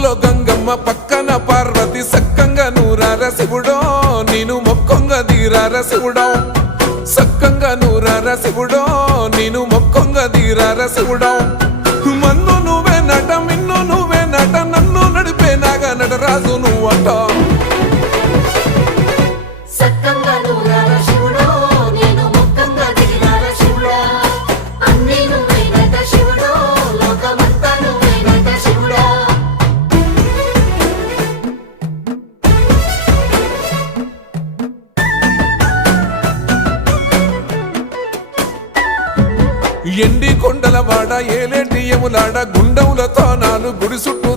ముక్కుల్లో గంగమ్మ పక్కన పార్వతి సక్కంగా నూరార శివుడో నేను మొక్కొంగ దీరార శివుడో సక్కంగా నూరార శివుడో నేను మొక్కొంగ దీరార శివుడో మన్ను నువ్వే నట మిన్ను నువ్వే నట నన్ను నడిపే నాగా నటరాజు నువ్వట ఎండి కొండల వాడ ఏలేటి యములాడ గుండములతో నాలు గుడి చుట్టూ